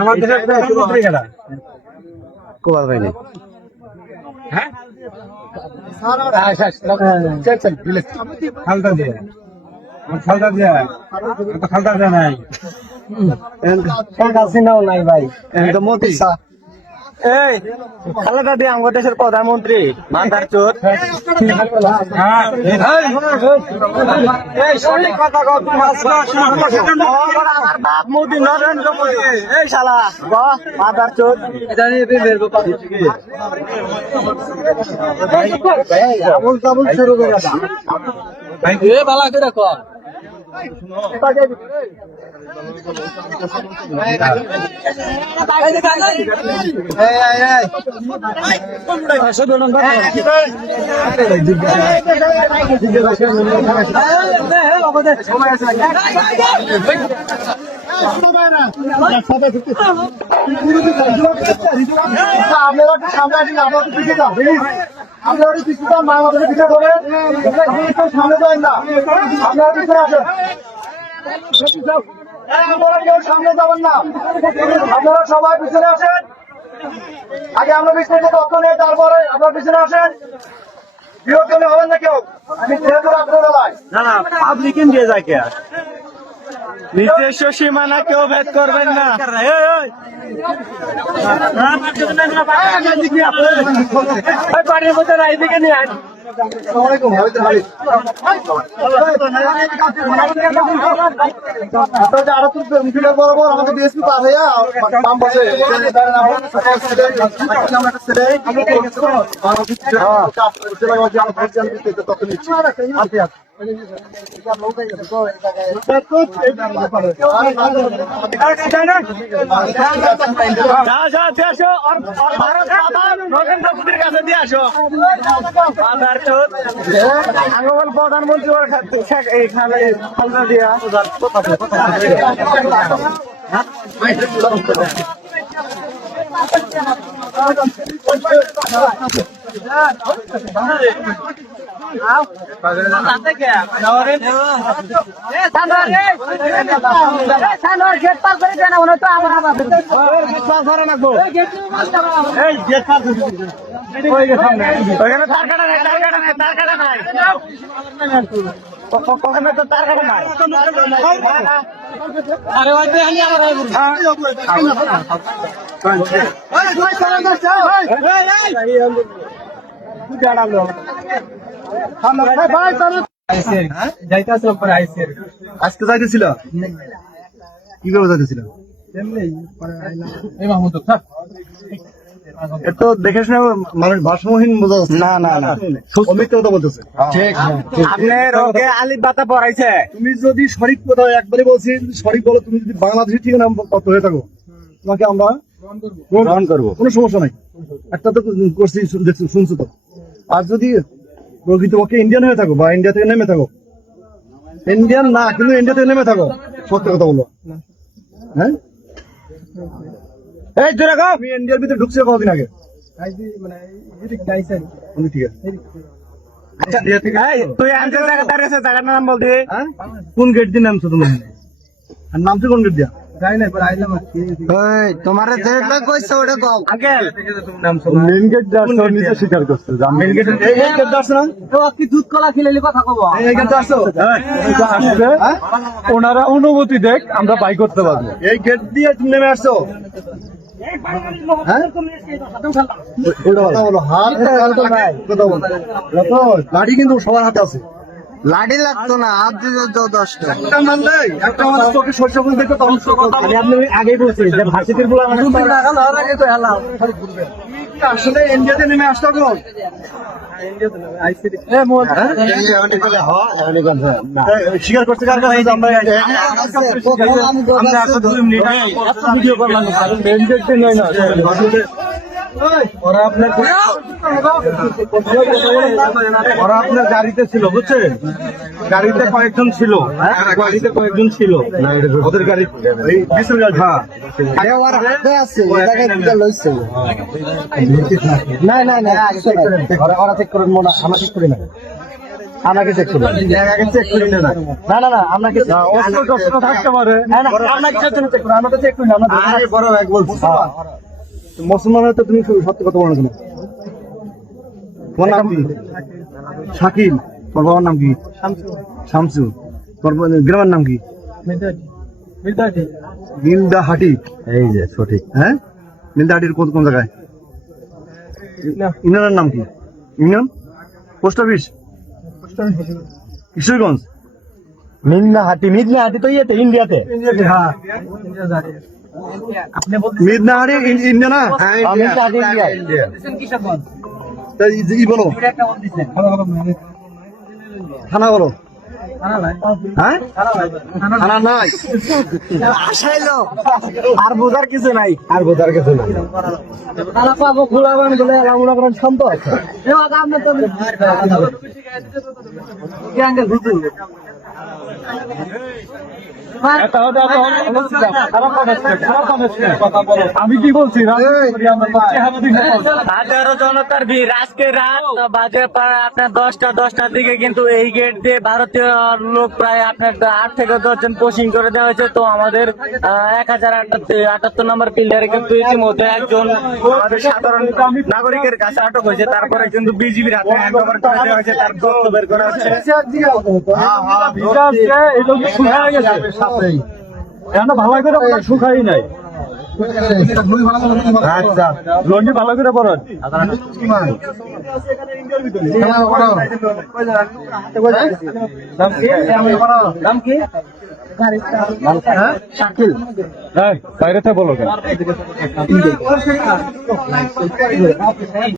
আমার দেশের প্রধানমন্ত্রী কারা? কোবার ভাইনি হ্যাঁ, খালদা দিয়ে খালদা দিয়ে খালদা দিয়ে নাই শেখ হাসিনাও নাই ভাই, মোদি শাহ। এই খালেদা দিয়ে আমাদের দেশের প্রধানমন্ত্রী মান্দার চোর। আমার বাপ মোদি, নরেন্দ্র মোদি। এই শালা মান্দার চোর। আবুল তাবুল শুরু করে বালা করে কর। আপনারা কিছুটা বাংলাদেশের পিছিয়ে ধরে সামনে যান না, আপনারা পিছিয়ে আসেন, আপনারা কেউ সামনে যাবেন না, আপনারা সবাই পিছনে আসেন। আগে আমরা পিছনে তথ্য নেই, তারপরে আপনারা পিছনে আসেন। বিরোধী হবেন না কেউ, আমি যেহেতু রাত্রেবেলায় না না, পাবলিক ইন্ডিয়া যায় কে? নিজস্ব সীমানা কেউ ভেদ করবেন না। বাড়ির মধ্যে রাইদিকে নিয়ে আন। বরাবর আমাদের ডিএসপি পার হইয়া প্রধানমন্ত্রী খালদা দিয়া ওখানে তো তার কাটা নাই। আরে আজকে যাইতেছিল, কিভাবে যাইতেছিল? তো দেখে শুনে মানুষ ভারসাম্যহীন বোঝা যাচ্ছে। না না না, অমিত কথা বলতেছে। আপনার ওকে আলিফ বাতা পড়াইছে। তুমি যদি সঠিক কথা একবারে বলছি, সঠিক বলো, তুমি যদি বাংলাদেশের ঠিকানা কত হয়ে থাকো, তোমাকে আমরা গ্রহণ করবো, কোনো সমস্যা নাই। একটা তো করছি, শুনছো তো। আর যদি প্রকৃতপক্ষে ইন্ডিয়ান হয়ে থাকো বা ইন্ডিয়া থেকে নেমে থাকো, ইন্ডিয়ান না কিন্তু ইন্ডিয়া থেকে নেমে থাকো, সত্য কথা বলো। হ্যাঁ, এই জোরে গাও, তুমি ইন্ডিয়ার ভিতরে ঢুকছে কতদিন আগে? ঠিক আছে, তুই আনতে জায়গা দাঁড়িয়েছে, জায়গার নাম বলতে কোন গেট দিয়ে নামছো তুমি? আর নামছো কোন গেট দিয়া? তোমার কইছে ওটা কও আঙ্কেল। মেন গেট যাচ্ছ, নিজে স্বীকার করছো মেন গেট। এই গেট যাচ্ছ না, কি দুধ কলা খিলালি কথা কব। এই গেট যাচ্ছ, ওনারা অনুমতি দেখ, আমরা বাই করতে পারবো। এই গেট দিয়ে তুমি নেমে আসছো। লাঠি কিন্তু সবার হাতে আছে। লাঠি লাগতো না, হাত দিয়ে 10টা একটা মানলে একটা আমাদের চোখে সরষে ফুল দেখো, তখন আপনি আগেই বলছি যে ভাষিকের গুলো আসলে ইন্ডিয়াতে নেমে আসতো কোন স্বীকার করছে কার কাছে? ওরা আপনার গাড়িতে ছিল, বুঝছেন? গাড়িতে কয়েকজন ছিল, গাড়িতে কয়েকজন ছিল ওদের গাড়ি। না না না, ওরা ঠিক করেন, আমরা ঠিক করি না। আপনাকে চেক করবো। আগে চেক করি না না না না, আপনাকে অস্ত্র টস্ত্র থাকতে পারে। হ্যাঁ, না, আপনাকে কিসের জন্য চেক করবো? আমরা তো চেক করি না, আমরা দেখি না। আরে বড় ভাই বলছি মুসলমানের তো তুমি সত্য কথা বলো না কেন? তোমার নাম কি? শাকিল। তোর বাবার নাম কি? শামসু। তোর গ্রামের নাম কি? নীলদাহাটি। এই যে সঠিক। হ্যাঁ, নীলদাহাটির কোন কোন জায়গায়? ইউনিয়নের নাম কি? Union post office Kishoreganj. Midnahati তো ইয়েতে, ইন্ডিয়াতে। হ্যাঁ, মিদনাহাটি ইন্ডিয়া না? মিদনাহাটি ইন্ডিয়ায়। তা ই বলো, থানা বলো। হ্যাঁ, থানা নাই। আসাইলো আর বোঝার কিছু নাই। আর বোঝার কিছু না। তারা পাবো খোলাবান বলে এলাম মনে করেন শান্ত আছে। আমি কি বলছি 18 জনতার ভিড় আজকে রাত বাজে প্রায় আপনার 10টার দিকে কিন্তু এই গেট দিয়ে ভারতীয় লোক প্রায় আপনার 8 থেকে 10 জন পোস্টিং করে দেওয়া হয়েছে। তো আমাদের 1078 নম্বর পিলারে কিন্তু ইতিমধ্যে একজন আমাদের সাধারণ নাগরিকের কাছে আটক হয়েছে। তারপরে কিন্তু বিজিবির হাতে হ্যান্ডওভার করে দেওয়া হয়েছে, তার তথ্য বের করা হচ্ছে। ভালো করে শুকাই নাই। আচ্ছা লন্ডি ভালো করে পড়ান। নাম কি? শাকিল। বাইরে থেকে বলো কেন?